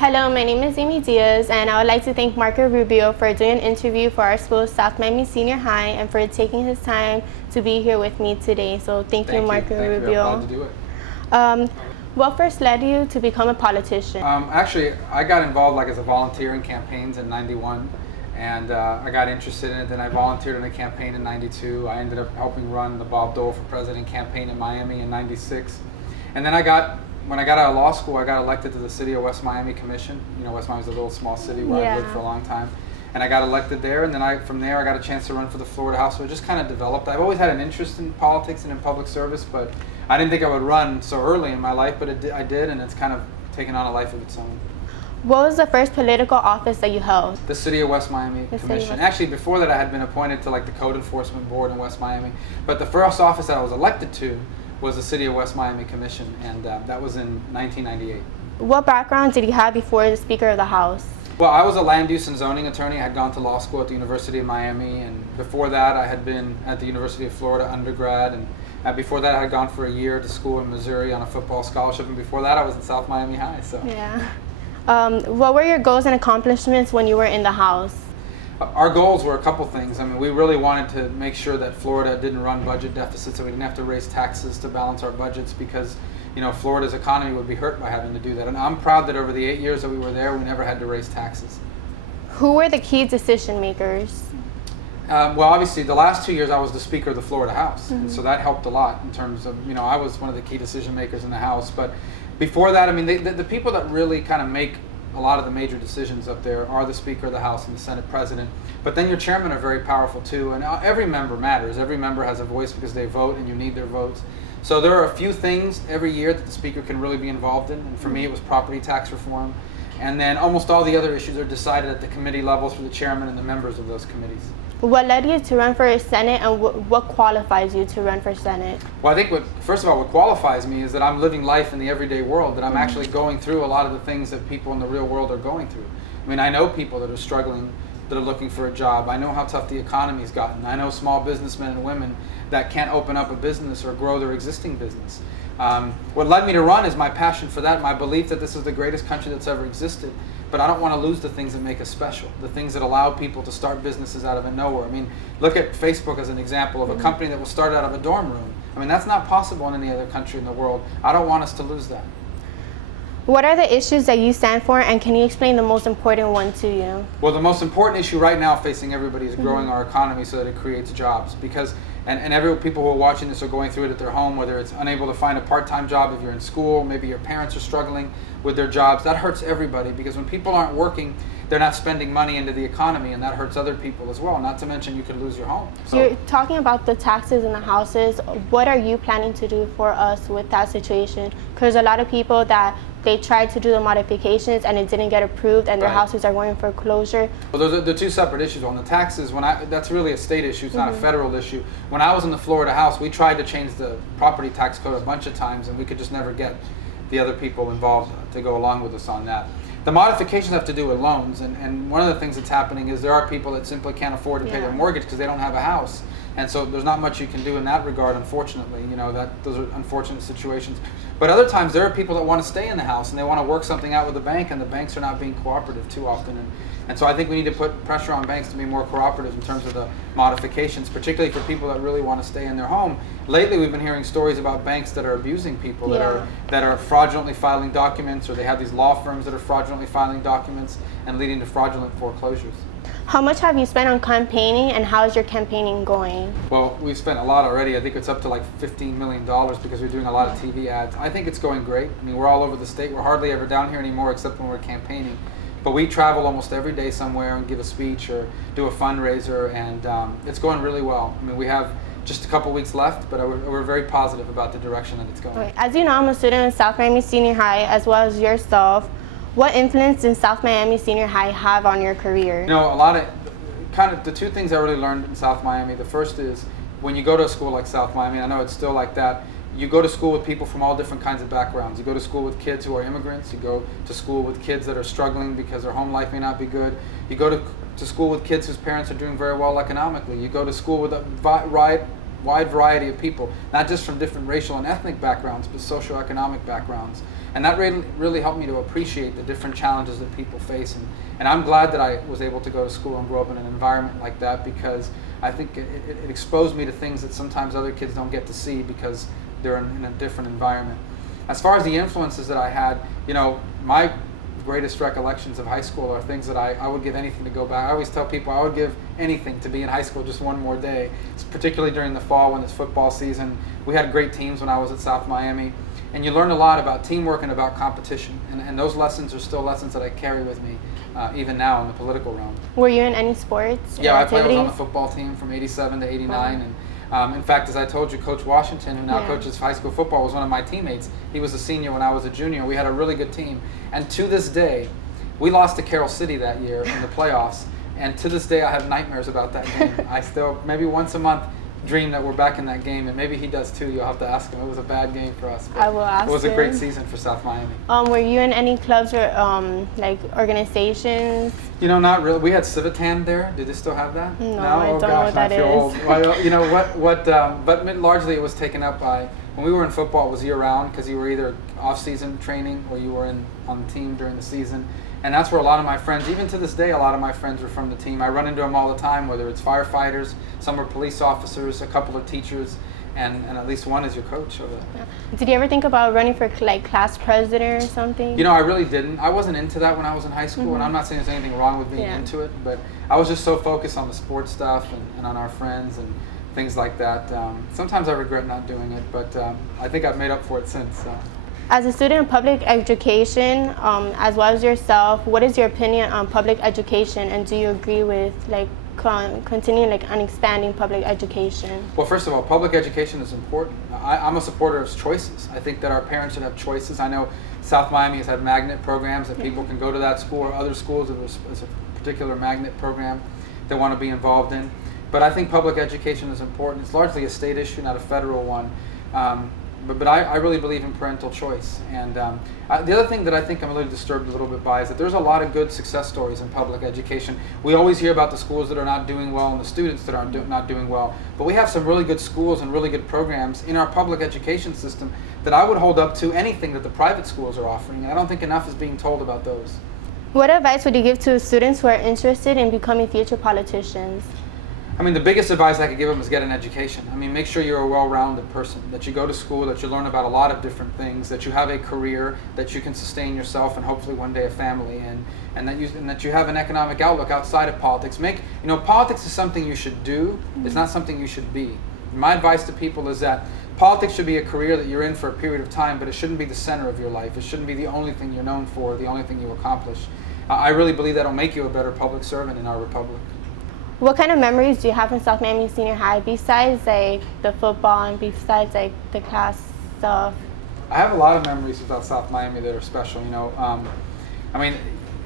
Hello, my name is Amy Diaz, and I would like to thank Rubio for doing an interview for our school, South Miami Senior High, and for taking his time to be here with me today. So thank you, Rubio. Thank you. I'm glad to do it. What first led you to become a politician? Actually, I got involved as a volunteer in campaigns in '91, and I got interested in it. Then I volunteered in a campaign in '92. I ended up helping run the Bob Dole for President campaign in Miami in '96, and then when I got out of law school, I got elected to the City of West Miami Commission. You know, West Miami's a little small city where I lived for a long time. And I got elected there, and then from there I got a chance to run for the Florida House, so it just kind of developed. I've always had an interest in politics and in public service, but I didn't think I would run so early in my life, but I did, and it's kind of taken on a life of its own. What was the first political office that you held? The City of West Miami Commission. Actually, before that I had been appointed to the Code Enforcement Board in West Miami, but the first office that I was elected to was the City of West Miami Commission, and that was in 1998. What background did you have before the Speaker of the House? Well, I was a land use and zoning attorney. I had gone to law school at the University of Miami, and before that I had been at the University of Florida undergrad, and before that I had gone for a year to school in Missouri on a football scholarship, and before that I was in South Miami High. So yeah. What were your goals and accomplishments when you were in the House? Our goals were a couple things. I mean, we really wanted to make sure that Florida didn't run budget deficits, so we didn't have to raise taxes to balance our budgets, because Florida's economy would be hurt by having to do that. And I'm proud that over the 8 years that we were there, we never had to raise taxes. Who were the key decision makers? Well, obviously, the last 2 years I was the Speaker of the Florida House, and so that helped a lot in terms of, I was one of the key decision makers in the House. But before that, I mean, the people that really kind of make a lot of the major decisions up there are the Speaker of the House and the Senate President. But then your chairmen are very powerful too, and every member matters. Every member has a voice because they vote, and you need their votes. So there are a few things every year that the Speaker can really be involved in, and for me it was property tax reform. And then almost all the other issues are decided at the committee level through the chairman and the members of those committees. What led you to run for Senate, and what qualifies you to run for Senate? Well, I think first of all, what qualifies me is that I'm living life in the everyday world, that I'm actually going through a lot of the things that people in the real world are going through. I mean, I know people that are struggling, that are looking for a job. I know how tough the economy's gotten. I know small businessmen and women that can't open up a business or grow their existing business. What led me to run is my passion for that, my belief that this is the greatest country that's ever existed. But I don't want to lose the things that make us special, the things that allow people to start businesses out of nowhere. I mean, look at Facebook as an example of a company that was started out of a dorm room. I mean, that's not possible in any other country in the world. I don't want us to lose that. What are the issues that you stand for, and can you explain the most important one to you? Well, the most important issue right now facing everybody is growing our economy so that it creates jobs. Because, and people who are watching this are going through it at their home, whether it's unable to find a part-time job, if you're in school, maybe your parents are struggling with their jobs. That hurts everybody, because when people aren't working, they're not spending money into the economy, and that hurts other people as well. Not to mention you could lose your home. So, you're talking about the taxes in the houses. What are you planning to do for us with that situation? Because a lot of people that they tried to do the modifications and it didn't get approved, and their houses are going for foreclosure. Well, those are the two separate issues. On the taxes, that's really a state issue. It's not a federal issue. When I was in the Florida House, we tried to change the property tax code a bunch of times, and we could just never get the other people involved to go along with us on that. The modifications have to do with loans, and one of the things that's happening is there are people that simply can't afford to pay their mortgage because they don't have a house. And so there's not much you can do in that regard, unfortunately. Those are unfortunate situations. But other times there are people that want to stay in the house and they want to work something out with the bank, and the banks are not being cooperative too often. And so I think we need to put pressure on banks to be more cooperative in terms of the modifications, particularly for people that really want to stay in their home. Lately we've been hearing stories about banks that are abusing people, that are fraudulently filing documents, or they have these law firms that are fraudulently filing documents and leading to fraudulent foreclosures. How much have you spent on campaigning, and how is your campaigning going? Well, we've spent a lot already. I think it's up to $15 million because we're doing a lot of TV ads. I think it's going great. I mean, we're all over the state. We're hardly ever down here anymore except when we're campaigning. But we travel almost every day somewhere and give a speech or do a fundraiser, and it's going really well. I mean, we have just a couple weeks left, but we're very positive about the direction that it's going. Okay. As you know, I'm a student in South Miami Senior High, as well as yourself. What influence did South Miami Senior High have on your career? A lot of, kind of the two things I really learned in South Miami. The first is when you go to a school like South Miami, I know it's still like that, you go to school with people from all different kinds of backgrounds. You go to school with kids who are immigrants. You go to school with kids that are struggling because their home life may not be good. You go to school with kids whose parents are doing very well economically. You go to school with a wide variety of people, not just from different racial and ethnic backgrounds, but socioeconomic backgrounds. And that really helped me to appreciate the different challenges that people face. And I'm glad that I was able to go to school and grow up in an environment like that, because I think it exposed me to things that sometimes other kids don't get to see because they're in a different environment. As far as the influences that I had, my greatest recollections of high school are things that I would give anything to go back. I always tell people I would give anything to be in high school just one more day. It's particularly during the fall when it's football season. We had great teams when I was at South Miami. And you learn a lot about teamwork and about competition. And those lessons are still lessons that I carry with me, even now in the political realm. Were you in any sports? Yeah, activities? I was on the football team from 87 to 89. And in fact, as I told you, Coach Washington, who now coaches high school football, was one of my teammates. He was a senior when I was a junior. We had a really good team. And to this day, we lost to Carroll City that year in the playoffs. And to this day, I have nightmares about that game. I still, maybe once a month, dream that we're back in that game, and maybe he does too. You'll have to ask him. It was a bad game for us. I will ask him. It was a great season for South Miami. Were you in any clubs or like organizations? Not really. We had Civitan there. Do they still have that? No, I don't know what that is. Old. Well, but largely it was taken up by, when we were in football, it was year round, because you were either off-season training or you were on the team during the season. And that's where a lot of my friends, even to this day, a lot of my friends are from the team. I run into them all the time, whether it's firefighters, some are police officers, a couple of teachers, and at least one is your coach over there. Did you ever think about running for like class president or something? I really didn't. I wasn't into that when I was in high school, and I'm not saying there's anything wrong with being into it, but I was just so focused on the sports stuff and on our friends and things like that. Sometimes I regret not doing it, but I think I've made up for it since. As a student in public education, as well as yourself, what is your opinion on public education, and do you agree with like continuing and expanding public education? Well, first of all, public education is important. I'm a supporter of choices. I think that our parents should have choices. I know South Miami has had magnet programs that people can go to that school, or other schools that there's a particular magnet program they want to be involved in. But I think public education is important. It's largely a state issue, not a federal one. But I really believe in parental choice. And the other thing that I think I'm a little disturbed a little bit by is that there's a lot of good success stories in public education. We always hear about the schools that are not doing well and the students that are not doing well. But we have some really good schools and really good programs in our public education system that I would hold up to anything that the private schools are offering. And I don't think enough is being told about those. What advice would you give to students who are interested in becoming future politicians? I mean, the biggest advice I could give them is get an education. I mean, make sure you're a well-rounded person, that you go to school, that you learn about a lot of different things, that you have a career, that you can sustain yourself and hopefully one day a family, and that you have an economic outlook outside of politics. Politics is something you should do. It's not something you should be. My advice to people is that politics should be a career that you're in for a period of time, but it shouldn't be the center of your life. It shouldn't be the only thing you're known for, the only thing you accomplish. I really believe that'll make you a better public servant in our republic. What kind of memories do you have in South Miami Senior High besides like the football and besides like the class stuff? I have a lot of memories about South Miami that are special.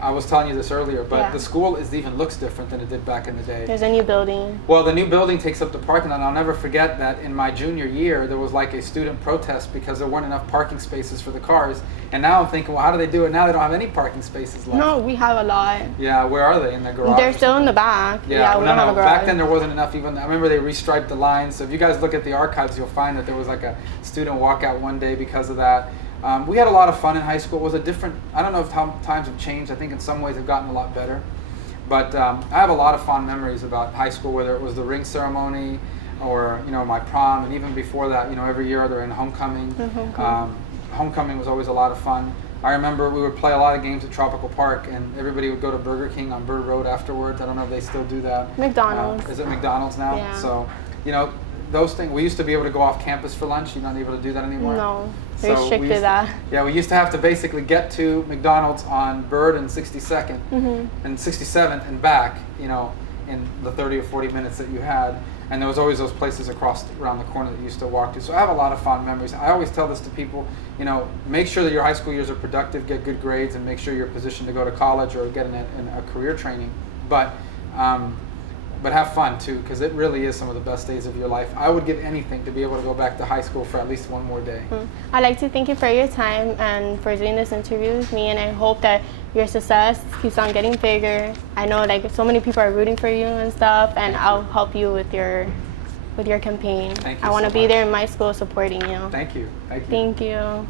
I was telling you this earlier, but the school looks different than it did back in the day. There's a new building. Well, the new building takes up the parking lot, and I'll never forget that in my junior year, there was like a student protest because there weren't enough parking spaces for the cars. And now I'm thinking, well, how do they do it now? They don't have any parking spaces left. No, we have a lot. Yeah, where are they? In the garage? They're still in the back. Yeah, we don't have a garage. Back then there wasn't enough even. I remember they restriped the lines. So if you guys look at the archives, you'll find that there was like a student walkout one day because of that. We had a lot of fun in high school. It was I don't know if how times have changed. I think in some ways they've gotten a lot better. But I have a lot of fond memories about high school, whether it was the ring ceremony or, my prom, and even before that, every year they're in homecoming. Homecoming was always a lot of fun. I remember we would play a lot of games at Tropical Park, and everybody would go to Burger King on Bird Road afterwards. I don't know if they still do that. McDonald's. Is it McDonald's now? Yeah. So, those things. We used to be able to go off campus for lunch. You're not able to do that anymore? No, they restricted that. We used to have to basically get to McDonald's on Bird and 62nd and 67th and back, in the 30 or 40 minutes that you had. And there was always those places around the corner that you used to walk to. So I have a lot of fond memories. I always tell this to people, make sure that your high school years are productive, get good grades, and make sure you're positioned to go to college or get in a career training. But have fun too, because it really is some of the best days of your life. I would give anything to be able to go back to high school for at least one more day. I'd like to thank you for your time and for doing this interview with me, and I hope that your success keeps on getting bigger. I know so many people are rooting for you and stuff, and I'll help you with your with your campaign. Thank you I want to so be much. there in my school supporting you. Thank you. Thank you. Thank you.